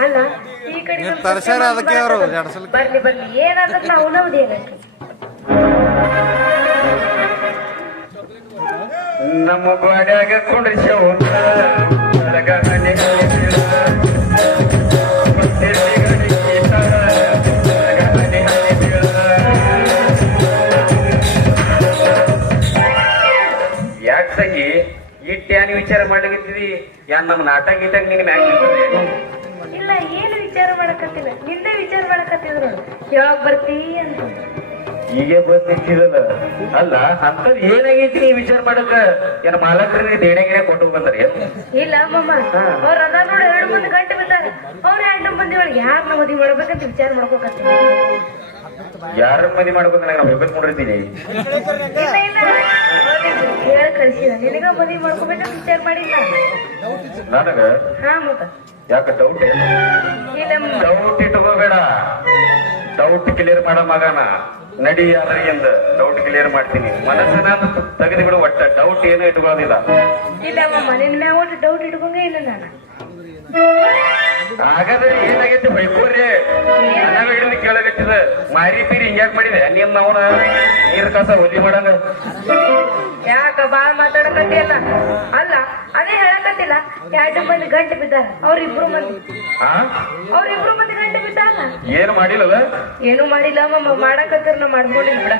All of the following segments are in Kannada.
ಅಲ್ಲ ಈ ಕಡೆ ನೀವು ತರ್ಸ್ಯಾರ ಅದಕ್ಕೆ ಅವ್ರು. ಬರ್ಲಿ ಬರ್ಲಿ. ಏನಾದ್ರೆ ನಾವು ನಮ್ಮ ಗಾಡ್ಯಾಗ ಕುಡಿಸೋಣ ಯಾಕೆ ಸಗಿ ಇಟ್ಟು ಏನ್ ವಿಚಾರ ಮಾಡ್ಲಿಕ್ಕಿದ್ದೀವಿ ಯಾ ನಮ್ಮ ನಾಟಕ ಗೀಟಕ್ ನಿನ್ ಮ್ಯಾಗ ನಿಂತದೆ? ಇಲ್ಲ ಏನು ವಿಚಾರ ಮಾಡಕತ್ತಿಲ್ಲ ನಿನ್ನೆ ವಿಚಾರ ಮಾಡಕತ್ತಿದ್ರು ಯಾವಾಗ ಬರ್ತೀ ಅಂತ. ಈಗ ಬಂದ್ ನಿಂತಿದಲ್ಲ ಅಲ್ಲ ಅಂತ ಏನಾಗೈತಿ ನೀ ವಿಚಾರ ಮಾಡಕ? ಏನ ಮಾಲಕರಿಗೆ ದೇಣಗಿನೇ ಕೊಟ್ಟು ಬಂದ್ರಿ ಇಲ್ಲ ಮಮ್ಮ ಅವ್ರ ಅದ ನೋಡಿ ಎರಡು ಮಂದಿ ಗಂಟೆ ಬಿಟ್ಟಾಗ ಅವ್ರ ಎರಡು ಮಂದಿ ಒಳಗೆ ಯಾರನ್ನ ಮದುವೆ ಮಾಡ್ಬೇಕಂತ ವಿಚಾರ ಮಾಡ್ಕೋಕತ್ತೀನಿ? ಯಾರ ಮದಿ ಮಾಡ್ಬೇಕಂತ ನಾನು ನಾವು ಹೇಳ್ಬೇಕು ನೋಡಿರ್ತೀನಿ ಕಳಿಸಿದ ನಿನಗ ಮದುವೆ ಮಾಡ್ಕೋಬೇಕಂತ ವಿಚಾರ ಮಾಡಿಲ್ಲ? ನನಗ? ಹಾ ಮತ್ತ ಯಾಕ ಡೌಟ್. ಡೌಟ್ ಇಟ್ಕೋಬೇಡ ಡೌಟ್ ಕ್ಲಿಯರ್ ಮಾಡ ಮಗನ. ನಡಿ ಅದರಿಂದ ಡೌಟ್ ಕ್ಲಿಯರ್ ಮಾಡ್ತೀನಿ. ಮನಸ್ಸನ್ನ ತೆಗೆದು ಬಿಡು ಒಟ್ಟ. ಡೌಟ್ ಏನು ಇಟ್ಕೊಳ್ಳೋದಿಲ್ಲ. ಇಲ್ಲ ಮಮ್ಮ. ನಿನ್ ಮ್ಯಾಗ ಒಟ್ಟು ಡೌಟ್ ಇಟ್ಕೊಂಡೇ ಇಲ್ಲ ನಾನು. ಹಾಗಾದ್ರೆ ಏನಾಗೈತಿ? ಬೈಕೋರಿ ನನಗ ಹಿಡಿದು ಮಾರಿ ಪೀರಿ ಹಿಂಗ್ಯಾಕ್ ಮಾಡಿದೆ. ನೀನ್ ಅವನ ನೀರ್ ಕಸ ಹೊಲಿ ಮಾಡಂಗ. ಯಾಕ ಬಾಳ್ ಮಾತಾಡಕತ್ತಿಯಲ್ಲ? ಅಲ್ಲ ಅದೇ ಹೇಳಕತ್ತಿಲ್ಲ. ಎರಡು ಮಂದಿ ಗಂಟೆ ಬಿದ್ದಾರ. ಅವ್ರಿಬ್ರು ಮಂದಿ. ಅವ್ರಿಬ್ರು ಮಂದಿ ಗಂಟೆ ಬಿದ್ದಾರ. ಏನು ಮಾಡಿಲ್ಲ ಏನು ಮಾಡಿಲ್ಲ ಮಮ್ಮ ಮಾಡಕತ್ತಿರ ನಾ ಮಾಡ್ಕೊಂಡಿಲ್ಲ ಬಿಡ.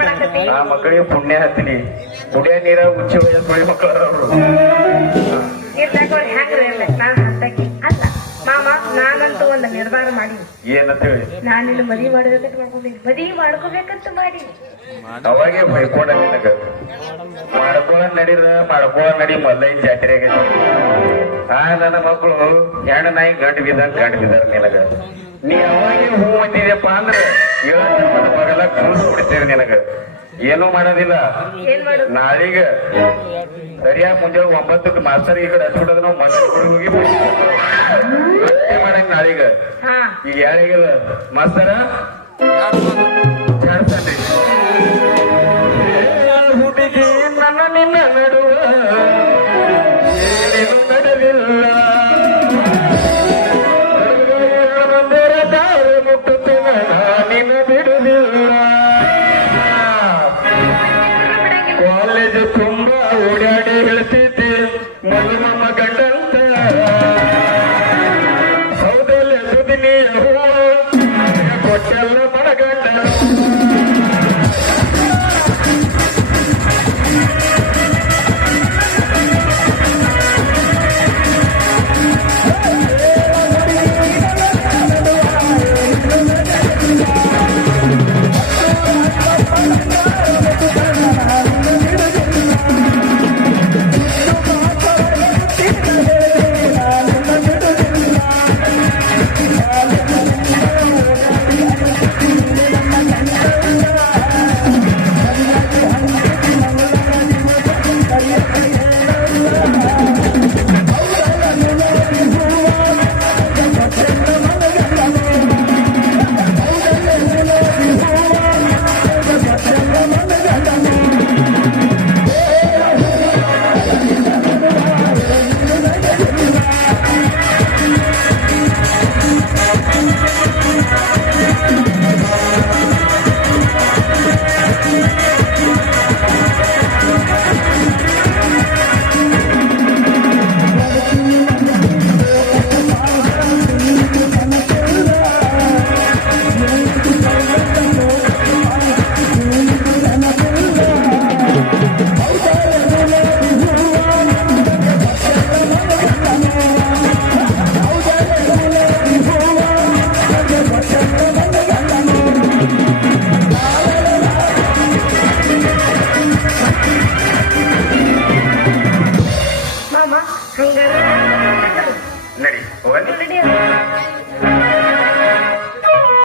ಮಾಡಕತ್ತಿ. ಆ ಮಕ್ಕಳಿಗೆ ಪುಣ್ಯ ಹತ್ತಿನಿ. ಕುಡಿಯ ನೀರ ಉಚ್ಚಿ ಮಕ್ಕಳು ಅವರು ಅವ್ರು ಹೆಂಗ್ರ ಇರ್ಬೇಕು ನಾ ಹತ್ತಕ್ಕೆ ಅಲ್ಲ ಮಾಮ ನಾನಂತೂ ಒಂದು ನಿರ್ಧಾರ ಮಾಡಿ. ಏನಂತ ಹೇಳಿ? ನಾನು ನಿನ್ನ ಮದುವೆ ಮಾಡ್ಬೇಕಂತ ಮಾಡ್ಕೋಬೇಕು ಮದುವೆ ಮಾಡ್ಕೋಬೇಕಂತ ಮಾಡಿ. ಅವಾಗೆ ಬೈಕೊಂಡ ನಿನಗ. ಮಾಡ್ಕೊಳ ನಡೀರ ಮಾಡ್ಕೊಳ ನಡಿ ಮಲ್ಲೈ ಜಾತ್ರೆಗೆ ಆ ನನ್ನ ಮಕ್ಕಳು ಹೆಣ್ಣು ನಾಯಿ ಗಂಟು ಬಿದ್ದಂಗ ಗಂಟು ಬಿದ್ದಾರ ನಿನಗ. ನೀ ಅವಾಗೆ ಹೂ ಅಂದಿದ್ಯಪ್ಪ ಅಂದ್ರೆ ಏಳು ಮಗಲ ಕೂಸ್ ಬಿಡ್ತೀರಿ ನಿನಗ. ಏನೂ ಮಾಡೋದಿಲ್ಲ. ನಾಳೀಗ ಸರಿಯಾಗಿ ಮುಂಜಾನೆ ಒಂಬತ್ತಕ್ಕೆ ಮಾಸ್ತರ್ ಈ ಕಡೆ ಹಚ್ಬಿಟ್ಟದ ನಾವು ಮನೆ ಹೋಗಿ ಮಾಡಂಗ್ ನಾಳೀಗ. ಹಾ. ಈಗ ಯಾರಿಗಿಲ್ಲ? ಮಾಸ್ತರ ನಮ್ಮ ಗಂಡಂತ ಮಾಮ ಹಂಗಾರ ನಡಿ ಹೋಗಲಿ ನಡಿ